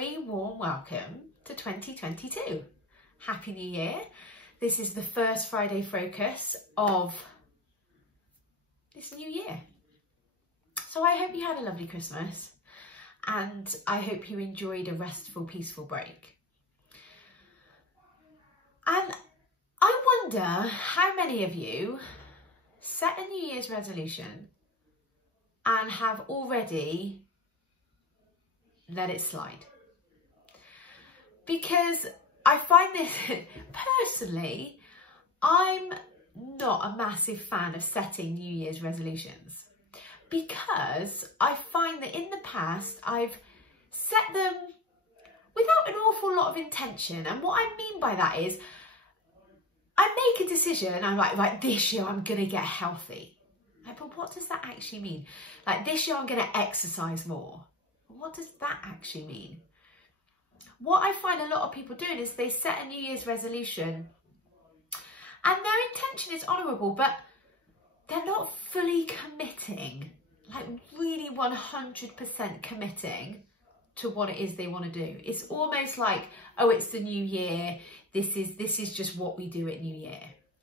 very warm welcome to 2022. Happy New Year. This is the first Friday focus of this new year. So I hope you had a lovely Christmas and I hope you enjoyed a restful, peaceful break. And I wonder how many of you set a New Year's resolution and have already let it slide. Because I find this, personally, I'm not a massive fan of setting New Year's resolutions, because I find that in the past I've set them without an awful lot of intention. And what I mean by that is I make a decision, I'm like, right, this year I'm going to get healthy. Like, but what does that actually mean? Like, this year I'm going to exercise more. What does that actually mean? What I find a lot of people doing is they set a New Year's resolution and their intention is honourable, but they're not fully committing, like really 100% committing to what it is they want to do. It's almost like, oh, it's the new year. This is just what we do at New Year,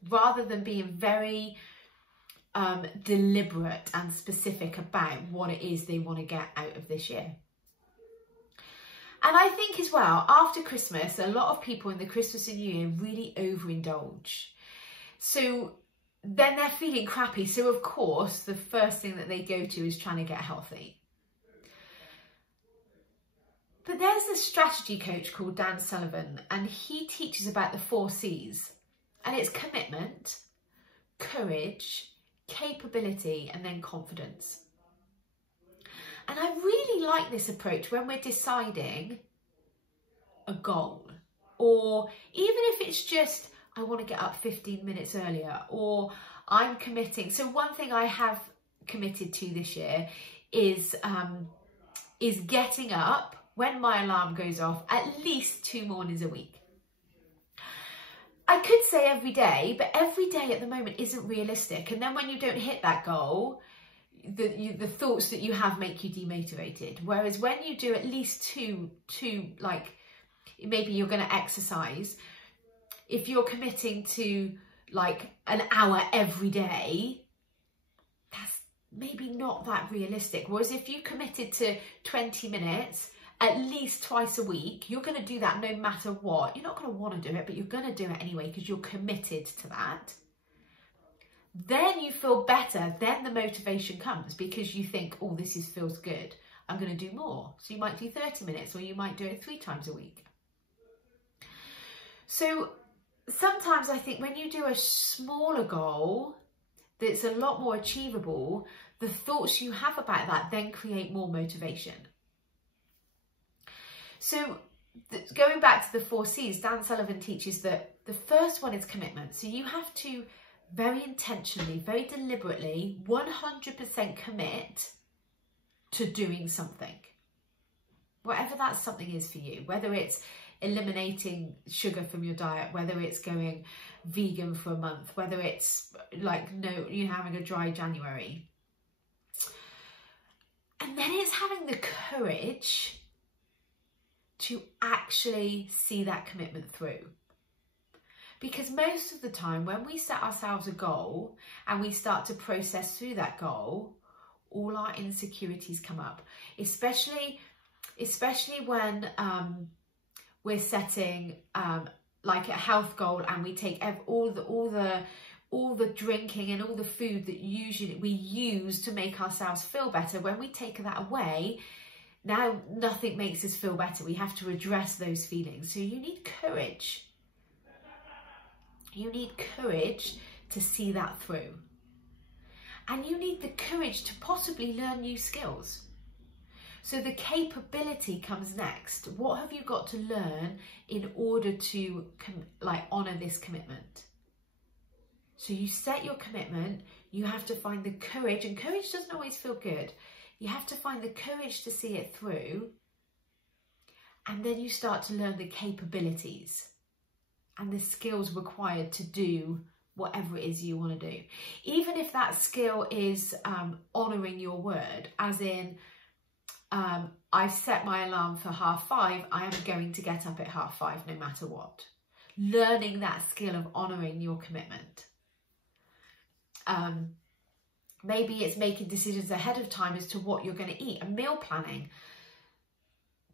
rather than being very deliberate and specific about what it is they want to get out of this year. And I think as well, after Christmas, a lot of people in the Christmas and New Year really overindulge. So then they're feeling crappy. So of course, the first thing that they go to is trying to get healthy. But there's a strategy coach called Dan Sullivan, and he teaches about the 4 C's. And it's commitment, courage, capability, and then confidence. And I really like this approach when we're deciding a goal, or even if it's just, I want to get up 15 minutes earlier, or I'm committing. So one thing I have committed to this year is getting up when my alarm goes off at least 2 mornings a week. I could say every day, but every day at the moment isn't realistic. And then when you don't hit that goal, the thoughts that you have make you demotivated. Whereas when you do at least two, like maybe you're going to exercise, if you're committing to like an hour every day, that's maybe not that realistic. Whereas if you committed to 20 minutes at least twice a week, you're going to do that no matter what. You're not going to want to do it, but you're going to do it anyway because you're committed to that. Then you feel better, then the motivation comes because you think, oh, feels good, I'm going to do more. So you might do 30 minutes or you might do it 3 times a week. So sometimes I think when you do a smaller goal that's a lot more achievable, the thoughts you have about that then create more motivation. So going back to the 4 C's, Dan Sullivan teaches that the first one is commitment. So you have to very intentionally, very deliberately, 100% commit to doing something. Whatever that something is for you, whether it's eliminating sugar from your diet, whether it's going vegan for a month, whether it's like, no, you're having a dry January. And then it's having the courage to actually see that commitment through. Because most of the time when we set ourselves a goal and we start to process through that goal, all our insecurities come up, especially when we're setting like a health goal and we take all the drinking and all the food that usually we use to make ourselves feel better. When we take that away, now nothing makes us feel better. We have to address those feelings. So you need courage. You need courage to see that through. And you need the courage to possibly learn new skills. So the capability comes next. What have you got to learn in order to honour this commitment? So you set your commitment, you have to find the courage, and courage doesn't always feel good. You have to find the courage to see it through, and then you start to learn the capabilities and the skills required to do whatever it is you want to do. Even if that skill is honouring your word, as in I set my alarm for 5:30, I am going to get up at 5:30 no matter what. Learning that skill of honouring your commitment. Maybe it's making decisions ahead of time as to what you're going to eat, and meal planning.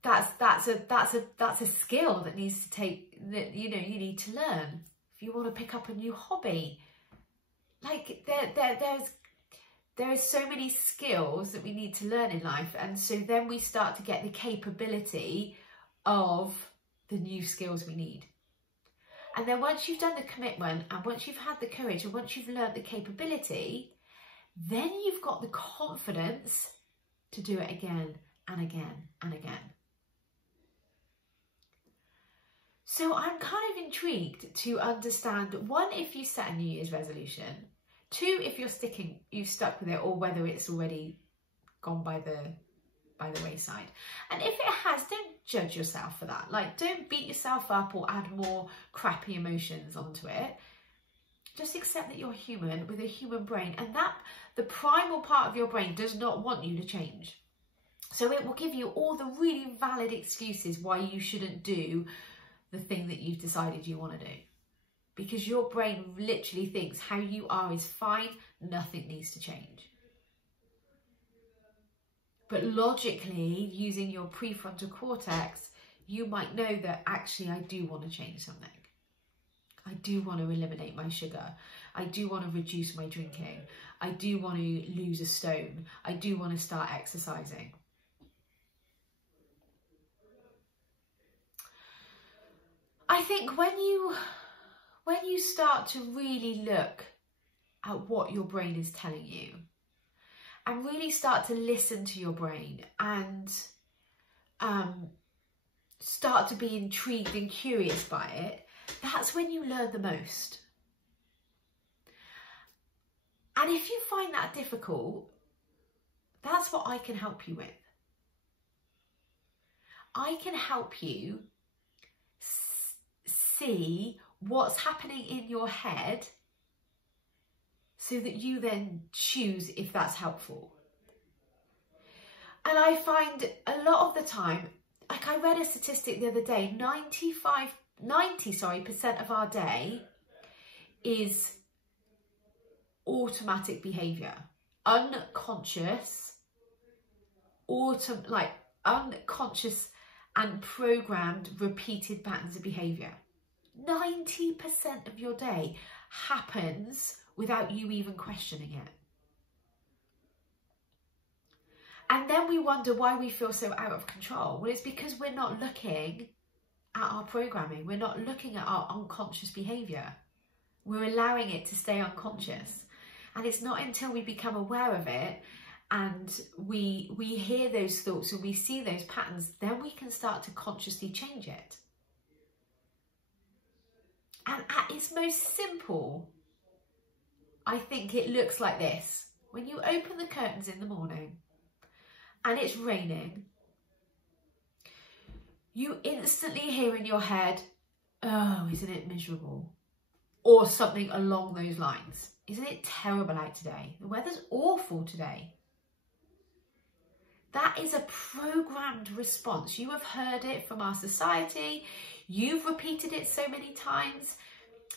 That's a skill that needs to take, that you need to learn. If you want to pick up a new hobby, like there is so many skills that we need to learn in life, and so then we start to get the capability of the new skills we need. And then once you've done the commitment, and once you've had the courage, and once you've learned the capability, then you've got the confidence to do it again and again and again. So I'm kind of intrigued to understand, one, if you set a New Year's resolution, two, if you've stuck with it, or whether it's already gone by the wayside. And if it has, don't judge yourself for that. Like, don't beat yourself up or add more crappy emotions onto it. Just accept that you're human with a human brain, and that the primal part of your brain does not want you to change. So it will give you all the really valid excuses why you shouldn't do the thing that you've decided you want to do. Because your brain literally thinks how you are is fine, nothing needs to change. But logically, using your prefrontal cortex, you might know that actually I do want to change something. I do want to eliminate my sugar. I do want to reduce my drinking. I do want to lose a stone. I do want to start exercising. I think when you start to really look at what your brain is telling you, and really start to listen to your brain, and start to be intrigued and curious by it, that's when you learn the most. And if you find that difficult, that's what I can help you with. I can help you see what's happening in your head so that you then choose if that's helpful. And I find a lot of the time, like I read a statistic the other day, 90% of our day is automatic behaviour, unconscious, unconscious and programmed repeated patterns of behaviour. 90% of your day happens without you even questioning it. And then we wonder why we feel so out of control. Well, it's because we're not looking at our programming. We're not looking at our unconscious behaviour. We're allowing it to stay unconscious. And it's not until we become aware of it and we hear those thoughts and we see those patterns, then we can start to consciously change it. And at its most simple, I think it looks like this. When you open the curtains in the morning and it's raining, you instantly hear in your head, oh, isn't it miserable? Or something along those lines. Isn't it terrible out today? The weather's awful today. That is a programmed response. You have heard it from our society. You've repeated it so many times.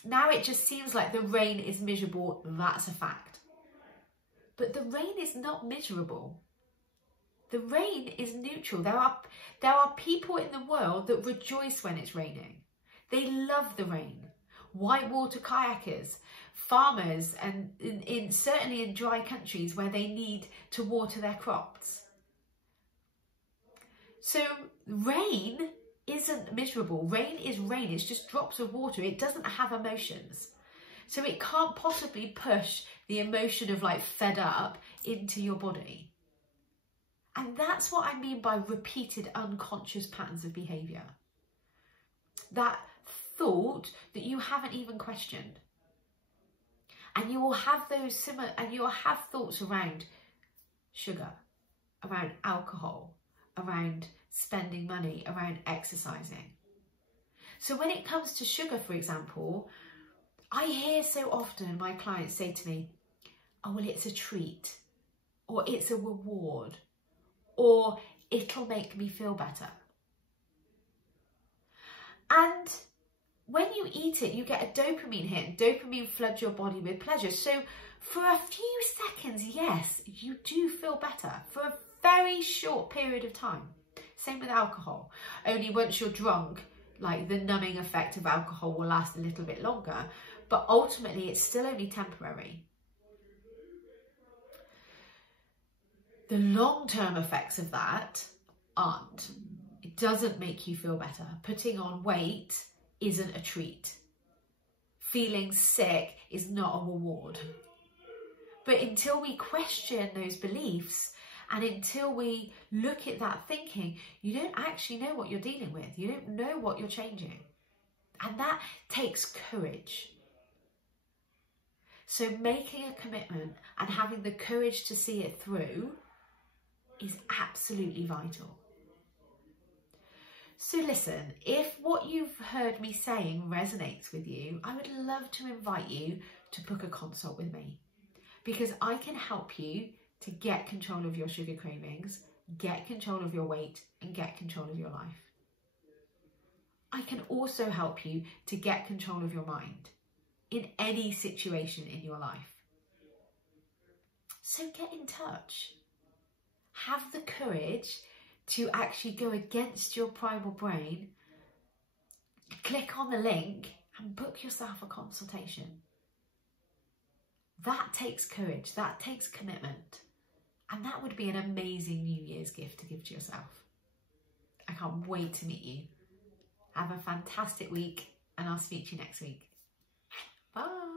Now it just seems like the rain is miserable. That's a fact. But the rain is not miserable. The rain is neutral. There are people in the world that rejoice when it's raining. They love the rain. Whitewater kayakers, farmers, and certainly in dry countries where they need to water their crops. So rain isn't miserable. Rain is rain. It's just drops of water. It doesn't have emotions. So it can't possibly push the emotion of like fed up into your body. And that's what I mean by repeated unconscious patterns of behaviour. That thought that you haven't even questioned. And you will have those similar, and you will have thoughts around sugar, around alcohol, around spending money, around exercising. So when it comes to sugar, for example, I hear so often my clients say to me, oh, well, it's a treat, or it's a reward, or it'll make me feel better. And when you eat it, you get a dopamine hit, and dopamine floods your body with pleasure. So for a few seconds, yes, you do feel better for a very short period of time. Same with alcohol. Only once you're drunk, like the numbing effect of alcohol will last a little bit longer, but ultimately it's still only temporary. The long-term effects of that aren't. It doesn't make you feel better. Putting on weight isn't a treat. Feeling sick is not a reward. But until we question those beliefs and until we look at that thinking, you don't actually know what you're dealing with. You don't know what you're changing. And that takes courage. So making a commitment and having the courage to see it through is absolutely vital. So listen, if what you've heard me saying resonates with you, I would love to invite you to book a consult with me, because I can help you to get control of your sugar cravings, get control of your weight, and get control of your life. I can also help you to get control of your mind in any situation in your life. So get in touch. Have the courage to actually go against your primal brain, click on the link and book yourself a consultation. That takes courage, that takes commitment, and that would be an amazing New Year's gift to give to yourself. I can't wait to meet you. Have a fantastic week, and I'll speak to you next week. Bye.